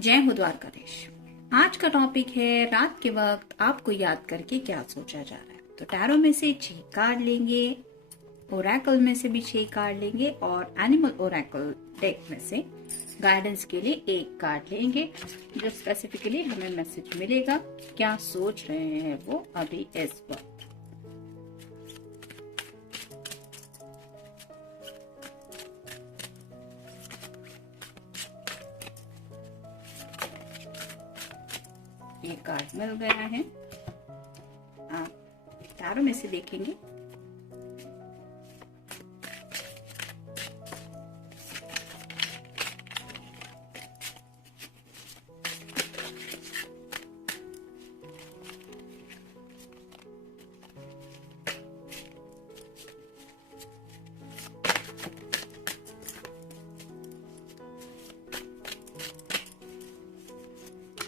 जय हो द्वारकाधीश। आज का टॉपिक है रात के वक्त आपको याद करके क्या सोचा जा रहा है। तो टैरो में से 6 कार्ड लेंगे, ओरेकल में से भी 6 कार्ड लेंगे और एनिमल ओरेकल डेक में से गाइडेंस के लिए 1 कार्ड लेंगे, जो स्पेसिफिकली हमें मैसेज मिलेगा क्या सोच रहे हैं वो अभी इस वक्त। ये कार्ड मिल गया है, आप टैरो में से देखेंगे।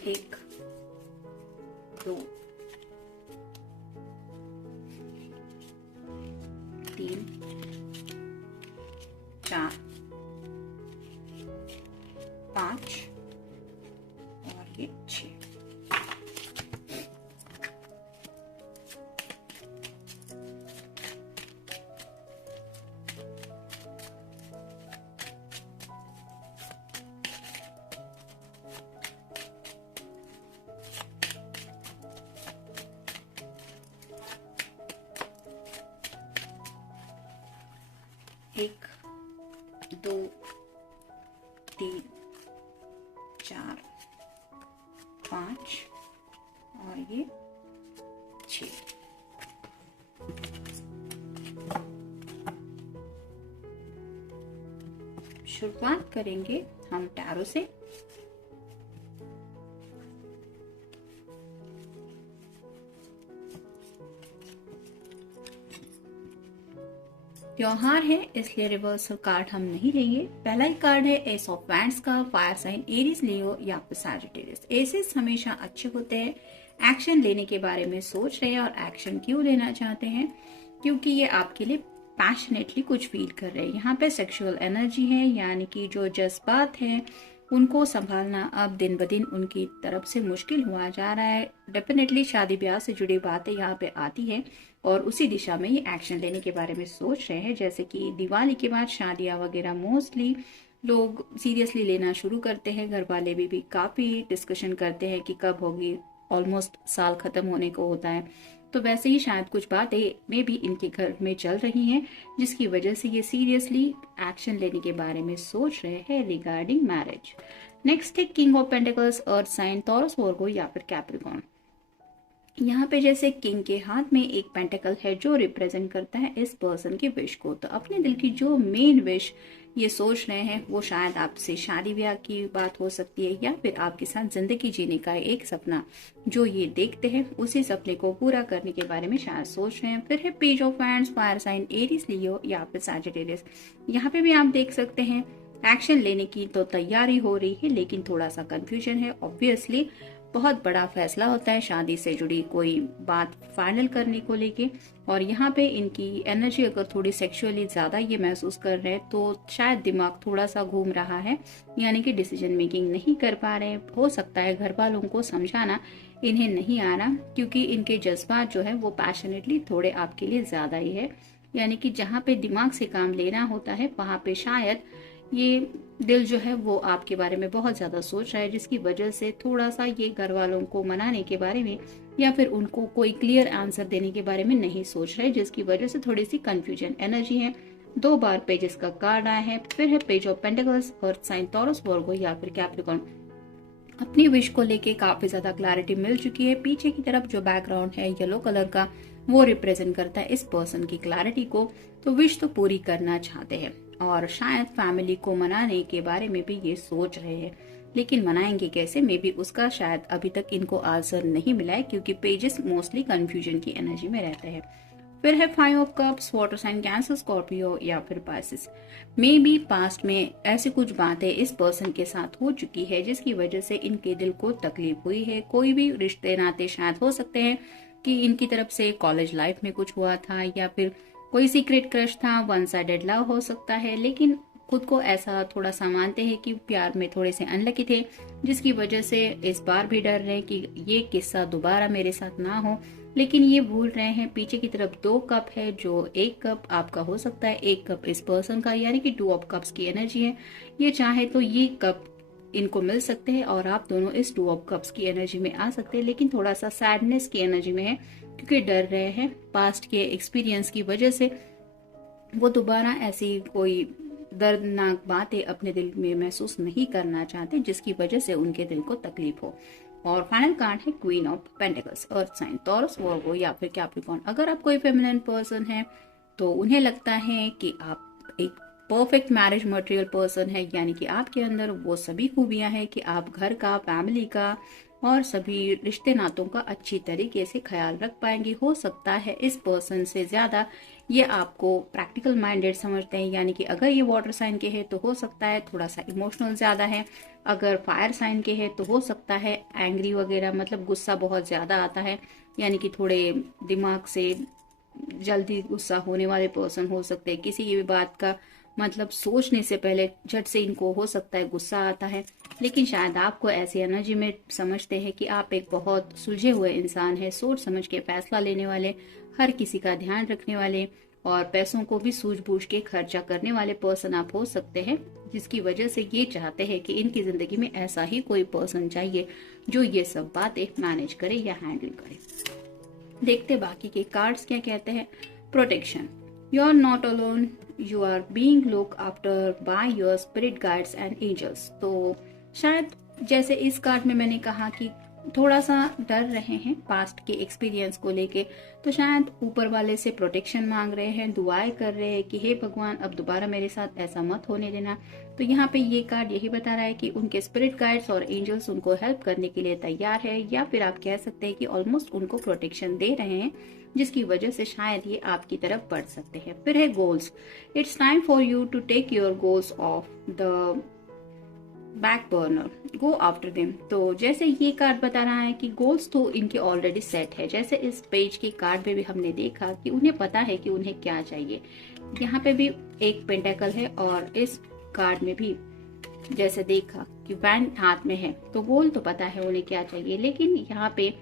एक, 2, 3, 4, 5 और ये 6। एक, 2, 3, 4, 5 और ये 6। शुरुआत करेंगे हम टैरो से। त्योहार है इसलिए रिवर्सल कार्ड हम नहीं लेंगे। पहला ही कार्ड है एस ऑफ वैंड्स का, फायर साइन एरीज, लियो या फिर सैजिटेरियस। एसेस हमेशा अच्छे होते हैं, एक्शन लेने के बारे में सोच रहे हैं। और एक्शन क्यों लेना चाहते हैं? क्योंकि ये आपके लिए पैशनेटली कुछ फील कर रहे हैं। यहाँ पे सेक्सुअल एनर्जी है, यानी कि जो जज्बात है उनको संभालना अब दिन ब दिन उनकी तरफ से मुश्किल हुआ जा रहा है। डेफिनेटली शादी ब्याह से जुड़ी बातें यहाँ पे आती है और उसी दिशा में ये एक्शन लेने के बारे में सोच रहे हैं। जैसे कि दिवाली के बाद शादियां वगैरह मोस्टली लोग सीरियसली लेना शुरू करते हैं। घर वाले भी काफी डिस्कशन करते हैं कि कब होगी, ऑलमोस्ट साल खत्म होने को होता है। तो वैसे ही शायद कुछ बातें में भी इनके घर में चल रही हैं, जिसकी वजह से ये सीरियसली एक्शन लेने के बारे में सोच रहे हैं रिगार्डिंग मैरिज। नेक्स्ट है king of pentacles, earth sign, Taurus, Virgo या फिर कैप्रिकॉर्न। यहाँ पे जैसे किंग के हाथ में एक पेंटिकल है जो रिप्रेजेंट करता है इस पर्सन की विश को। तो अपने दिल की जो मेन विश ये सोच रहे हैं वो शायद आपसे शादी ब्याह की बात हो सकती है, या फिर आपके साथ जिंदगी जीने का एक सपना जो ये देखते हैं उसी सपने को पूरा करने के बारे में शायद सोच रहे हैं। फिर है page of wands, fire sign Aries, Leo या फिर सैजिटेरियस। यहाँ पे भी आप देख सकते हैं एक्शन लेने की तो तैयारी हो रही है, लेकिन थोड़ा सा कंफ्यूजन है। ऑब्वियसली बहुत बड़ा फैसला होता है शादी से जुड़ी कोई बात फाइनल करने को लेके। और यहाँ पे इनकी एनर्जी अगर थोड़ी सेक्सुअली ज्यादा ये महसूस कर रहे हैं तो शायद दिमाग थोड़ा सा घूम रहा है, यानी कि डिसीजन मेकिंग नहीं कर पा रहे। हो सकता है घर वालों को समझाना इन्हें नहीं आ रहा, क्योंकि इनके जज्बात जो है वो पैशनेटली थोड़े आपके लिए ज्यादा ही है। यानी कि जहाँ पे दिमाग से काम लेना होता है वहां पे शायद ये दिल जो है वो आपके बारे में बहुत ज्यादा सोच रहा है, जिसकी वजह से थोड़ा सा ये घर वालों को मनाने के बारे में या फिर उनको कोई क्लियर आंसर देने के बारे में नहीं सोच रहे, जिसकी वजह से थोड़ी सी कंफ्यूजन एनर्जी है। 2 बार पेजेस का कार्ड आया है। फिर है page of pentacles, earth sign, Taurus, Virgo या फिर कैप्रिकॉर्न। अपनी विश को लेके काफी ज्यादा क्लैरिटी मिल चुकी है। पीछे की तरफ जो बैकग्राउंड है येलो कलर का वो रिप्रेजेंट करता है इस पर्सन की क्लैरिटी को। तो विश तो पूरी करना चाहते हैं और शायद फैमिली को मनाने के बारे में भी ये सोच रहे हैं, लेकिन मनाएंगे कैसे मे बी उसका शायद अभी तक इनको आंसर नहीं मिला है, क्योंकि पेजेस मोस्टली कंफ्यूजन की एनर्जी में रहते हैं। फिर है 5 of cups, water sign, cancer, Scorpio या फिर पाइसेस। मे बी पास्ट में ऐसी कुछ बातें इस पर्सन के साथ हो चुकी है जिसकी वजह से इनके दिल को तकलीफ हुई है। कोई भी रिश्ते नाते शायद हो सकते हैं कि इनकी तरफ से कॉलेज लाइफ में कुछ हुआ था, या फिर कोई सीक्रेट क्रश था, वन साइडेड लव हो सकता है। लेकिन खुद को ऐसा थोड़ा सा मानते हैं कि प्यार में थोड़े से अनलकी थे, जिसकी वजह से इस बार भी डर रहे हैं कि ये किस्सा दोबारा मेरे साथ ना हो। लेकिन ये भूल रहे हैं पीछे की तरफ 2 कप है, जो 1 कप आपका हो सकता है, 1 कप इस पर्सन का, यानी कि 2 ऑफ कप्स की एनर्जी है। ये चाहे तो ये कप इनको मिल सकते हैं और आप दोनों इस 2 ऑफ कप्स की एनर्जी में आ सकते हैं, लेकिन थोड़ा सा सैडनेस की एनर्जी में है क्योंकि डर रहे हैं पास्ट के एक्सपीरियंस की वजह से वो दोबारा ऐसी कोई दर्दनाक बातें अपने दिल में महसूस नहीं करना चाहते, जिसकी वजह से उनके दिल को तकलीफ हो। और फाइनल कार्ड है queen of pentacles, earth sign, Taurus, Virgo या फिर कैप्रिकॉर्न। अगर आप कोई फेमिनिन पर्सन है तो उन्हें लगता है कि आप एक परफेक्ट मैरिज मटेरियल पर्सन है, यानी कि आपके अंदर वो सभी खूबियां हैं कि आप घर का, फैमिली का और सभी रिश्ते नातों का अच्छी तरीके से ख्याल रख पाएंगे। हो सकता है इस पर्सन से ज्यादा ये आपको प्रैक्टिकल माइंडेड समझते हैं, यानी कि अगर ये वाटर साइन के हैं तो हो सकता है थोड़ा सा इमोशनल ज्यादा है, अगर फायर साइन के हैं तो हो सकता है एंग्री वगैरह, मतलब गुस्सा बहुत ज्यादा आता है, यानी कि थोड़े दिमाग से जल्दी गुस्सा होने वाले पर्सन हो सकते हैं। किसी भी बात का मतलब सोचने से पहले झट से इनको हो सकता है गुस्सा आता है, लेकिन शायद आपको ऐसी एनर्जी में समझते हैं कि आप एक बहुत सुलझे हुए इंसान है, सोच समझ के फैसला लेने वाले, हर किसी का ध्यान रखने वाले और पैसों को भी सूझबूझ के खर्चा करने वाले पर्सन आप हो सकते हैं, जिसकी वजह से ये चाहते हैं कि इनकी जिंदगी में ऐसा ही कोई पर्सन चाहिए जो ये सब बातें मैनेज करे या हैंडल करे। देखते बाकी के कार्ड्स क्या कहते हैं। Protection, you are not alone, you are being look after by your spirit guides and angels. तो शायद जैसे इस कार्ड में मैंने कहा कि थोड़ा सा डर रहे हैं पास्ट के एक्सपीरियंस को लेके, तो शायद ऊपर वाले से प्रोटेक्शन मांग रहे हैं, दुआएं कर रहे हैं कि हे भगवान अब दोबारा मेरे साथ ऐसा मत होने देना। तो यहाँ पे ये कार्ड यही बता रहा है कि उनके स्पिरिट गाइड्स और एंजल्स उनको हेल्प करने के लिए तैयार है, या फिर आप कह सकते हैं कि ऑलमोस्ट उनको प्रोटेक्शन दे रहे हैं, जिसकी वजह से शायद ये आपकी तरफ बढ़ सकते हैं। फिर है goals, it's time for you to take your goals off the back burner, go after them. तो जैसे ये कार्ड बता रहा है कि गोल्स तो इनके ऑलरेडी सेट है, जैसे इस पेज के कार्ड में भी हमने देखा कि उन्हें पता है कि उन्हें क्या चाहिए। यहाँ पे भी एक पेंटेकल है और इस कार्ड में भी जैसे देखा कि वैन हाथ में है, तो गोल तो पता है उन्हें क्या चाहिए, लेकिन यहाँ पे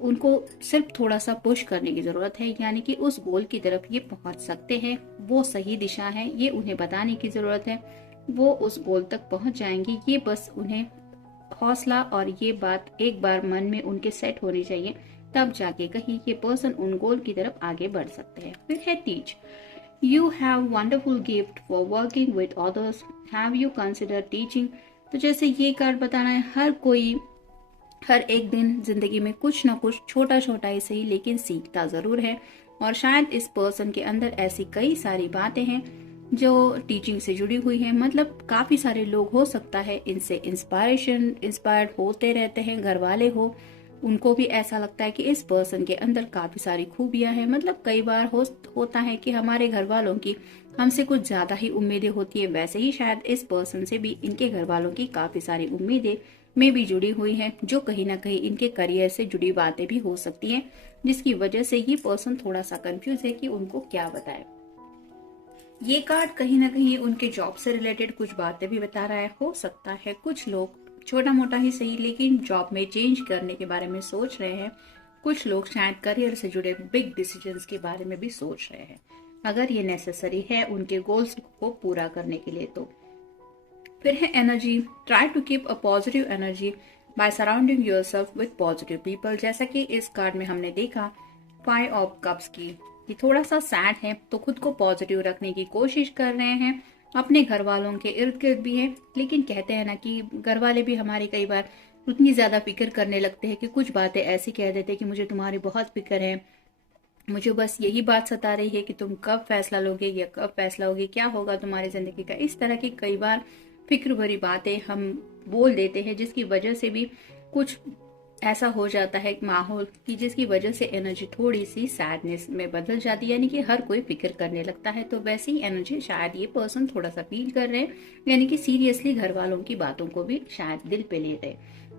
उनको सिर्फ थोड़ा सा पुश करने की जरूरत है, यानी कि उस गोल की तरफ ये पहुंच सकते हैं, वो सही दिशा है, ये उन्हें बताने की जरूरत है, वो उस गोल तक पहुंच जाएंगे। ये बस उन्हें हौसला और ये बात एक बार मन में उनके सेट होनी चाहिए, तब जाके कहीं ये पर्सन उन गोल की तरफ आगे बढ़ सकते हैं। फिर है teach, you have wonderful gift for working with others, have you consider teaching. तो जैसे ये कार्ड बताना है, हर कोई हर एक दिन जिंदगी में कुछ ना कुछ छोटा छोटा ही सही लेकिन सीखता जरूर है, और शायद इस पर्सन के अंदर ऐसी कई सारी बातें हैं जो टीचिंग से जुड़ी हुई है। मतलब काफी सारे लोग हो सकता है इनसे इंस्पायर्ड होते रहते हैं, घर वाले हो उनको भी ऐसा लगता है कि इस पर्सन के अंदर काफी सारी खूबियां हैं। मतलब कई बार होता है कि हमारे घर वालों की हमसे कुछ ज्यादा ही उम्मीदें होती है, वैसे ही शायद इस पर्सन से भी इनके घर वालों की काफी सारी उम्मीदें में भी जुड़ी हुई हैं, जो कहीं ना कहीं इनके करियर से जुड़ी बातें भी हो सकती हैं, जिसकी वजह से ये पर्सन थोड़ा सा कंफ्यूज है कि उनको क्या बताए। ये कार्ड कहीं ना कहीं उनके जॉब से रिलेटेड कुछ बातें भी बता रहा है। हो सकता है कुछ लोग छोटा मोटा ही सही लेकिन जॉब में चेंज करने के बारे में सोच रहे हैं, कुछ लोग शायद करियर से जुड़े बिग डिसीजंस के बारे में भी सोच रहे हैं, अगर ये नेसेसरी है उनके गोल्स को पूरा करने के लिए। तो फिर है energy, try to keep a positive energy by surrounding yourself with positive people. जैसा कि इस कार्ड में हमने देखा 5 ऑफ कप्स की, ये थोड़ा सा सैड है, तो खुद को पॉजिटिव रखने की कोशिश कर रहे हैं, अपने घर वालों के इर्द गिर्द भी है, लेकिन कहते हैं ना कि घर वाले भी हमारे कई बार उतनी ज्यादा फिक्र करने लगते हैं कि कुछ बातें ऐसी कह देते हैं कि मुझे तुम्हारी बहुत फिक्र है, मुझे बस यही बात सता रही है कि तुम कब फैसला लोगे या कब फैसला होगे, क्या होगा तुम्हारी जिंदगी का। इस तरह की कई बार फिक्र भरी बातें हम बोल देते हैं, जिसकी वजह से भी कुछ ऐसा हो जाता है माहौल कि जिसकी वजह से एनर्जी थोड़ी सी सैडनेस में बदल जाती है, यानी कि हर कोई फिक्र करने लगता है। तो वैसी ही एनर्जी शायद ये पर्सन थोड़ा सा फील कर रहे हैं, यानी कि सीरियसली घर वालों की बातों को भी शायद दिल पे ले रहे।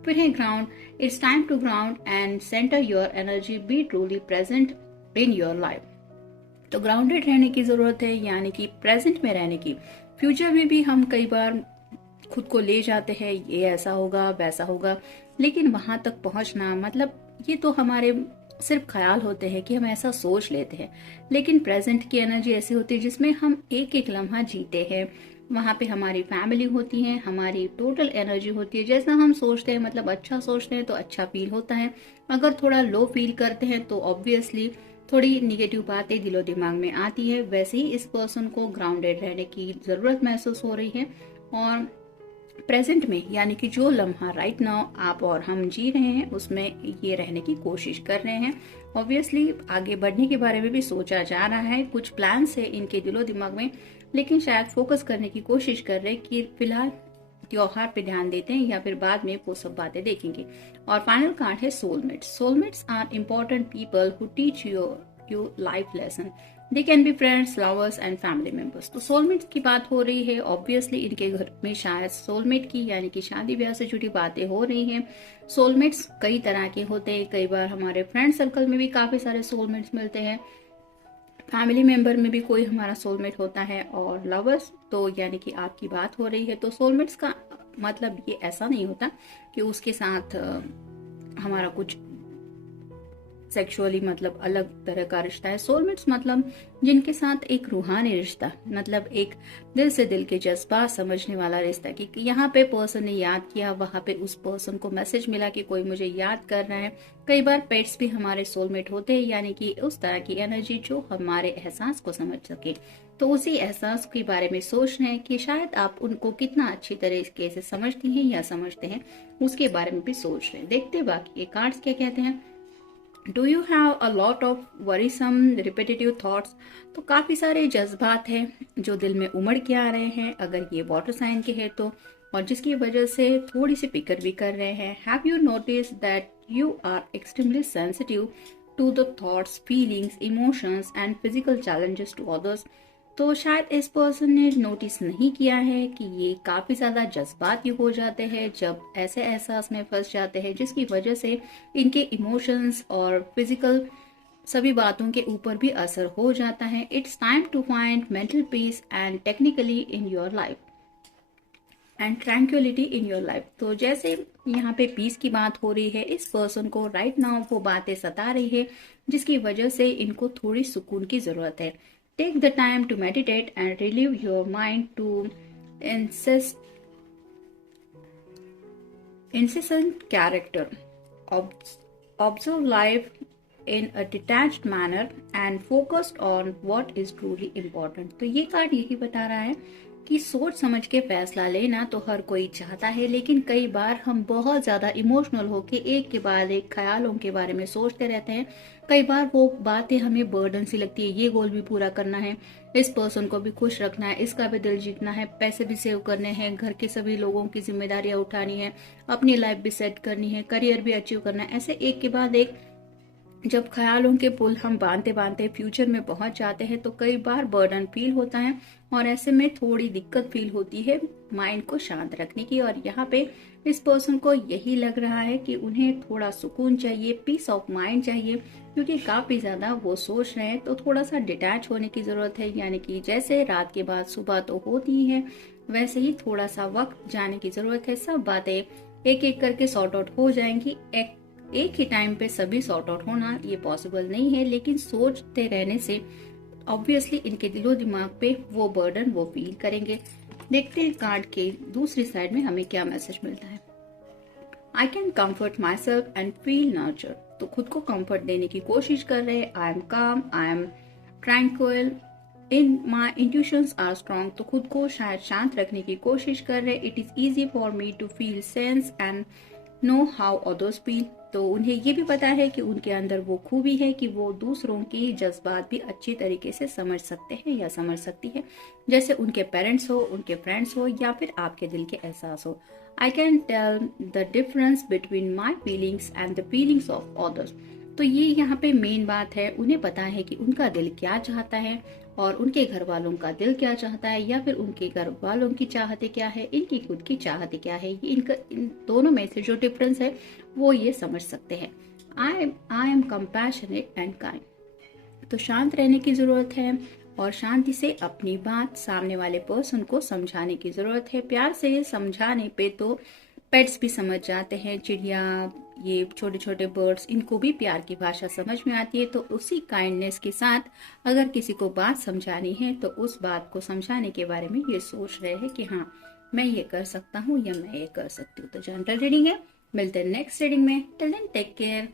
फिर है ground, it's time to ground and centre your energy, be truly present in your life. तो ग्राउंडेड रहने की जरूरत है, यानी कि प्रेजेंट में रहने की, फ्यूचर में भी हम कई बार खुद को ले जाते हैं, ये ऐसा होगा वैसा होगा, लेकिन वहां तक पहुंचना मतलब ये तो हमारे सिर्फ ख्याल होते हैं कि हम ऐसा सोच लेते हैं। लेकिन प्रेजेंट की एनर्जी ऐसी होती है जिसमें हम एक एक लम्हा जीते हैं। वहां पे हमारी फैमिली होती है, हमारी टोटल एनर्जी होती है। जैसा हम सोचते हैं, मतलब अच्छा सोचते हैं तो अच्छा फील होता है। अगर थोड़ा लो फील करते हैं तो ऑब्वियसली थोड़ी निगेटिव बातें दिलो दिमाग में आती है। वैसे ही इस पर्सन को ग्राउंडेड रहने की जरूरत महसूस हो रही है और प्रेजेंट में, यानी कि जो लम्हा राइट नाउ आप और हम जी रहे हैं उसमें ये रहने की कोशिश कर रहे हैं। ऑब्वियसली आगे बढ़ने के बारे में भी सोचा जा रहा है, कुछ प्लान है इनके दिलो दिमाग में, लेकिन शायद फोकस करने की कोशिश कर रहे हैं कि फिलहाल त्योहार पे ध्यान देते हैं या फिर बाद में वो सब बातें देखेंगे। और फाइनल कार्ड है soulmates. Soulmates are important people who teach you life lesson. They can be friends, lovers and family members. तो सोलमेट्स की बात हो रही है। ऑब्वियसली इनके घर में शायद सोलमेट की यानी कि शादी ब्याह से जुड़ी बातें हो रही हैं। सोलमेट्स कई तरह के होते हैं। कई बार हमारे फ्रेंड सर्कल में भी काफी सारे सोलमेट्स मिलते हैं, फैमिली मेंबर में भी कोई हमारा सोलमेट होता है, और लवर्स तो यानी कि आपकी बात हो रही है। तो सोलमेट्स का मतलब ये ऐसा नहीं होता कि उसके साथ हमारा कुछ सेक्सुअली मतलब अलग तरह का रिश्ता है। सोलमेट्स मतलब जिनके साथ एक रूहानी रिश्ता, मतलब एक दिल से दिल के जज्बात समझने वाला रिश्ता, कि यहाँ पे पर्सन ने याद किया, वहां पे उस पर्सन को मैसेज मिला कि कोई मुझे याद कर रहा है। कई बार पेट्स भी हमारे सोलमेट होते हैं, यानी कि उस तरह की एनर्जी जो हमारे एहसास को समझ सके। तो उसी एहसास के बारे में सोच रहे हैं कि शायद आप उनको कितना अच्छी तरीके से समझती हैं या समझते हैं, उसके बारे में भी सोच रहे हैं। देखते बाकी ये कार्ड्स क्या कहते हैं। Do you have a lot of worrisome repetitive thoughts. तो काफी सारे जज्बात हैं जो दिल में उमड़ के आ रहे हैं, अगर ये वाटर साइन के हैं तो, और जिसकी वजह से थोड़ी सी फिक्र भी कर रहे हैं। Have you notice that you are extremely sensitive to the thoughts, feelings, emotions and physical challenges to others. तो शायद इस पर्सन ने नोटिस नहीं किया है कि ये काफी ज्यादा जज्बाती हो जाते हैं जब ऐसे एहसास में फंस जाते हैं, जिसकी वजह से इनके इमोशंस और फिजिकल सभी बातों के ऊपर भी असर हो जाता है। It's time to find mental peace and technically in your life and tranquillity in your life. तो जैसे यहाँ पे पीस की बात हो रही है, इस पर्सन को राइट नाउ वो बातें सता रही है जिसकी वजह से इनको थोड़ी सुकून की जरूरत है। Take the time to meditate and relieve your mind to incessant character. Observe life in a detached manner and focused on what is truly important. तो ये कार्ड यही बता रहा है कि सोच समझ के फैसला लेना तो हर कोई चाहता है, लेकिन कई बार हम बहुत ज्यादा इमोशनल होके एक के बाद एक ख्यालों के बारे में सोचते रहते हैं। कई बार वो बातें हमें बर्डन सी लगती है, ये गोल भी पूरा करना है, इस पर्सन को भी खुश रखना है, इसका भी दिल जीतना है, पैसे भी सेव करने हैं, घर के सभी लोगों की जिम्मेदारियां उठानी है, अपनी लाइफ भी सेट करनी है, करियर भी अचीव करना है। ऐसे एक के बाद एक जब ख्यालों के पुल हम बांधते बांधते फ्यूचर में पहुंच जाते हैं तो कई बार बर्डन फील होता है, और ऐसे में थोड़ी दिक्कत फील होती है माइंड को शांत रखने की। और यहाँ पे इस पर्सन को यही लग रहा है कि उन्हें थोड़ा सुकून चाहिए, पीस ऑफ माइंड चाहिए, क्योंकि काफी ज्यादा वो सोच रहे हैं। तो थोड़ा सा डिटैच होने की जरूरत है, यानी कि जैसे रात के बाद सुबह तो होती ही है, वैसे ही थोड़ा सा वक्त जाने की जरूरत है। सब बातें एक एक करके सॉर्ट आउट हो जाएंगी। एक ही टाइम पे सभी सॉर्ट आउट होना ये पॉसिबल नहीं है, लेकिन सोचते रहने से ऑब्वियसली इनके दिलो दिमाग पे वो बर्डन वो फील करेंगे। देखते हैं कार्ड के दूसरी साइड में हमें क्या मैसेज मिलता है। I can comfort my self and feel nurture. तो खुद को कंफर्ट देने की कोशिश कर रहे हैं। I am calm, I am tranquil, in my intuitions are strong. तो खुद को शायद शांत रखने की कोशिश कर रहे हैं। It is easy for me to feel sense and know how others feel. तो उन्हें ये भी पता है कि उनके अंदर वो खूबी है कि वो दूसरों की जज्बात भी अच्छी तरीके से समझ सकते हैं या समझ सकती है, जैसे उनके पेरेंट्स हो, उनके फ्रेंड्स हो, या फिर आपके दिल के एहसास हो। I can tell the difference between my feelings and the feelings of others. तो ये यहाँ पे मेन बात है, उन्हें पता है कि उनका दिल क्या चाहता है और उनके घर वालों का दिल क्या चाहता है, या फिर उनके घर वालों की चाहते क्या है, इनकी खुद की चाहते क्या है। ये इनका इन दोनों में से जो डिफरेंस है वो ये समझ सकते हैं। I M compassionate and kind. तो शांत रहने की जरूरत है और शांति से अपनी बात सामने वाले पर्सन को समझाने की जरूरत है। प्यार से समझाने पे तो पेट्स भी समझ जाते हैं, चिड़िया, ये छोटे छोटे बर्ड्स, इनको भी प्यार की भाषा समझ में आती है। तो उसी काइंडनेस के साथ अगर किसी को बात समझानी है तो उस बात को समझाने के बारे में ये सोच रहे हैं कि हाँ, मैं ये कर सकता हूँ या मैं ये कर सकती हूँ। तो जनरल रीडिंग है, मिलते हैं नेक्स्ट रीडिंग में। Till then take care.